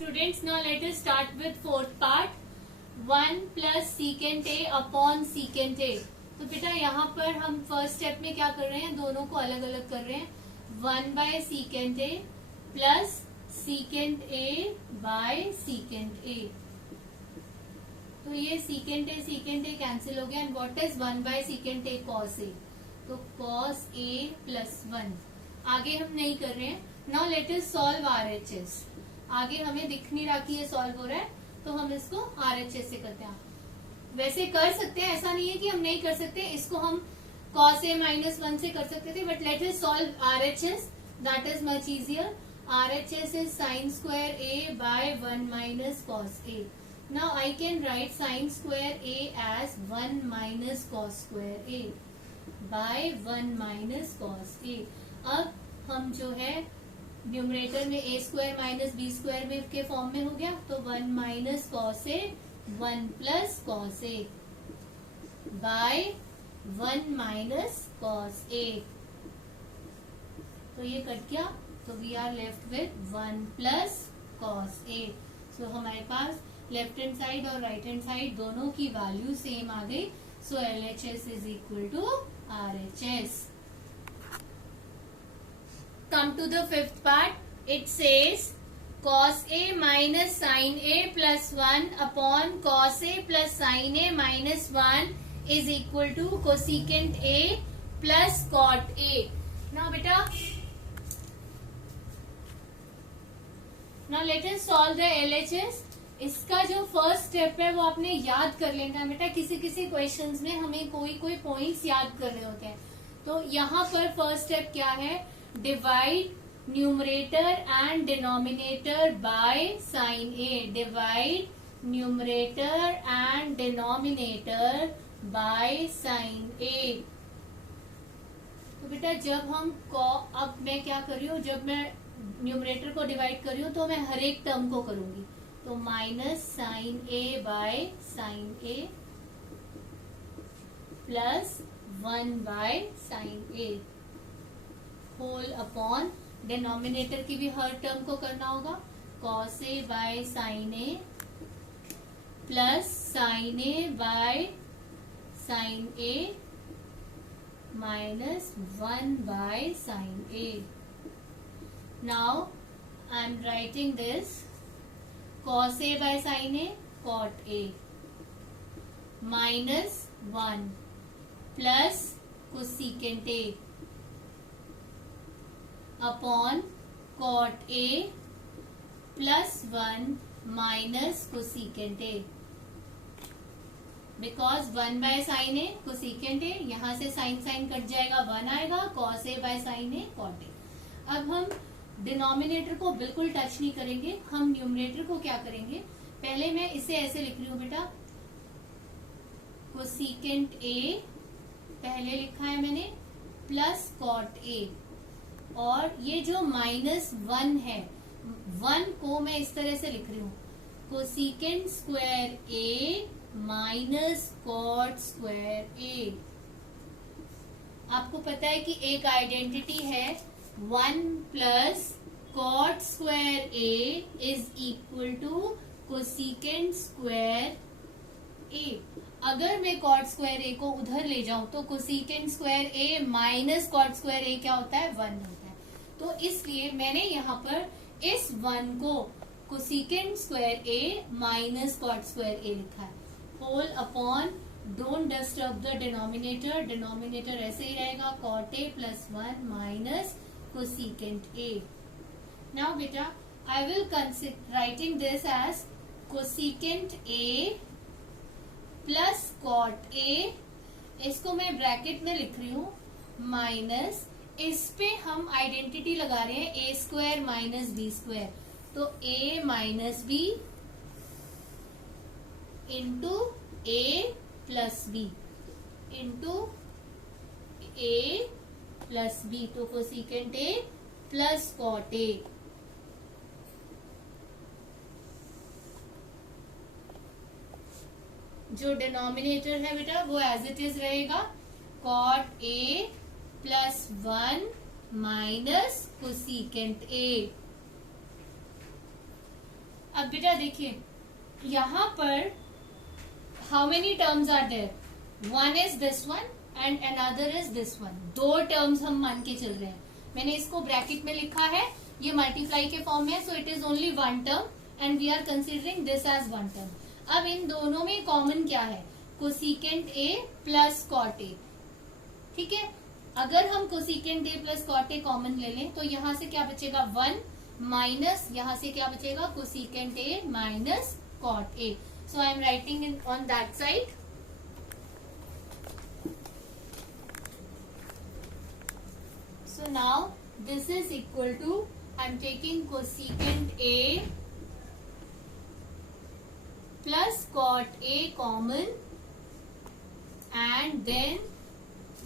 Students, now let us start with fourth part. 1 plus secant a upon secant a. तो बेटा यहाँ पर हम फर्स्ट स्टेप में क्या कर रहे हैं, दोनों को अलग अलग कर रहे हैं. 1 by secant a plus secant a by secant a. तो ये secant a कैंसिल हो गया. And what is 1 by secant a cos a. तो cos a प्लस 1. आगे हम नहीं कर रहे हैं. Now let us solve RHS. आगे हमें दिख नहीं रहा कि ये सॉल्व हो रहा है, तो हम इसको RHS से करते हैं. वैसे कर सकते हैं, ऐसा नहीं है कि हम नहीं कर सकते. इसको हम cos a माइनस 1 से कर सकते थे, but let us solve RHS. That is much easier. RHS is sin square a by 1 minus cos a. Now I can write sin square a as 1 minus cos square a by 1 minus cos a. अब हम जो है numerator में a square minus B square में के form में हो गया, तो 1 minus cos A 1 plus cos A by 1 minus cos A. तो ये कट गया, तो we are left with 1 plus cos A. So हमारे पास लेफ्ट हैंड साइड और राइट हैंड साइड दोनों की वैल्यू सेम आ गई. So LHS is equal to RHS. Come to the fifth part. It says cos a minus sin a plus 1 upon cos a plus sin a minus 1 is equal to cosecant a plus cot a. Now beta, now let us solve the LHS. इसका जो first step है वो आपने याद कर लेना बेटा. किसी किसी क्वेश्चंस में हमें कोई पॉइंट्स याद करने होते हैं. तो यहाँ पर फर्स्ट स्टेप क्या है, divide numerator and denominator by sine A. Divide numerator and denominator by sine A. तो बेटा जब हम अब मैं क्या कर रही हूँ, जब मैं न्यूमरेटर को डिवाइड कर रही हूँ तो मैं हर एक टर्म को करूंगी. तो minus sine a by sine a plus 1 by sine a whole upon denominator की भी हर टर्म को करना होगा. Cos A by sine a plus sine a by sine a minus 1 by sine a. Now I am writing this. Cos A by sine a cot a minus 1 plus cosecant a upon cot A plus 1 minus cosecant a. Because 1 by sine A cosecant a, यहां से sine sine cut जाएगा, 1 आएगा. Cos A by sine a cot a. अब हम denominator को बिल्कुल touch नहीं करेंगे. हम न्यूमरेटर को क्या करेंगे, पहले मैं इसे ऐसे लिख रही हूं बेटा. कोसेकेंट ए पहले लिखा है मैंने प्लस कॉट ए, और ये जो माइनस 1 है, 1 को मैं इस तरह से लिख रही हूं. Cosecant square A minus cot square A. आपको पता है कि एक आइडेंटिटी है 1 plus cot square A is equal to cosecant square A. अगर मैं कॉट स्क्वायर ए को उधर ले जाऊं तो cosecant square A minus cot square ए क्या होता है, 1 होता है. तो इसलिए मैंने यहाँ पर इस 1 को cosecant square A minus cot square A लिखा है. Whole upon, don't disturb the denominator. Denominator ऐसे ही रहेगा, cot A plus 1 minus cosecant A. Now बेटा I will consider writing this as cosecant A plus cot A. इसको मैं bracket में लिख रही हूँ माइनस, इस पे हम आइडेंटिटी लगा रहे हैं A square minus B square. तो A minus B into A plus B into A plus B. तो cosecant A plus cot A. जो डिनोमिनेटर है बेटा वो एज इट इज रहेगा, cot A plus 1 minus cosecant A. अब बेटा देखिए यहाँ पर how many terms are there, one is this one and another is this one, दो टर्म्स हम मान के चल रहे हैं। मैंने इसको ब्रैकेट में लिखा है, ये मल्टीप्लाई के फॉर्म में है, so it is only one term and we are considering this as one term. अब इन दोनों में कॉमन क्या है, cosecant a plus cot a. ठीक है, अगर हम cosecant a plus cot a common ले लें तो यहां से क्या बचेगा, वन माइनस यहां से क्या बचेगा, cosecant a minus cot a. So I am writing in on that side. So now this is equal to, I am taking cosecant A plus cot A common and then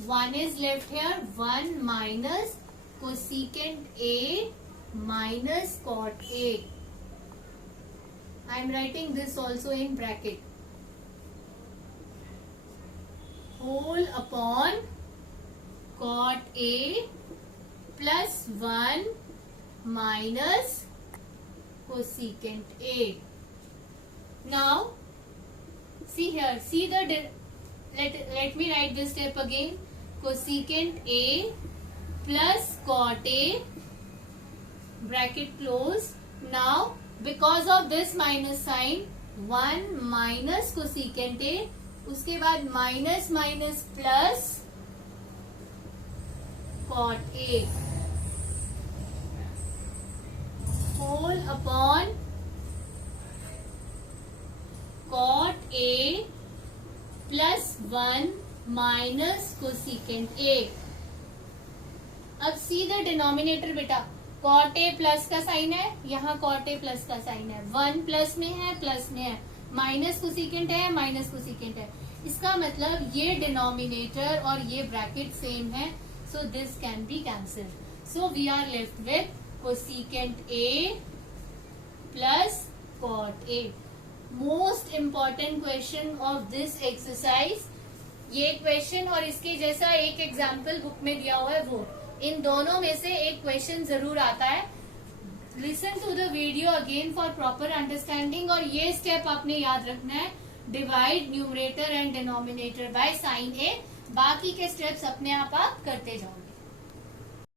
1 is left here, 1 minus cosecant A minus cot A. I am writing this also in bracket. Whole upon cot A plus 1 minus cosecant A. Now see here, see the let me write this step again. Cosecant A plus cot A, bracket close. Now because of this minus sign, 1 minus cosecant A, उसके बाद minus minus plus cot A whole upon cot A plus 1 minus cosecant A. अब see the denominator बेटा, cot A plus का sign है, यहाँ cot A plus का sign है, 1 plus में है प्लस में है, माइनस कोसिकेंट है माइनस कोसिकेंट है। इसका मतलब ये डिनोमिनेटर और ये ब्रैकेट सेम है, so this can be cancelled. So we are left with cosecant A plus cot A. Most important question of this exercise, ये क्वेश्चन और इसके जैसा एक एग्जाम्पल बुक में दिया हुआ है वो, इन दोनों में से एक क्वेश्चन जरूर आता है। Listen to the video again for proper understanding. और ये स्टेप आपने याद रखना है, divide numerator and denominator by sine A. बाकी के स्टेप्स अपने आप करते जाओ।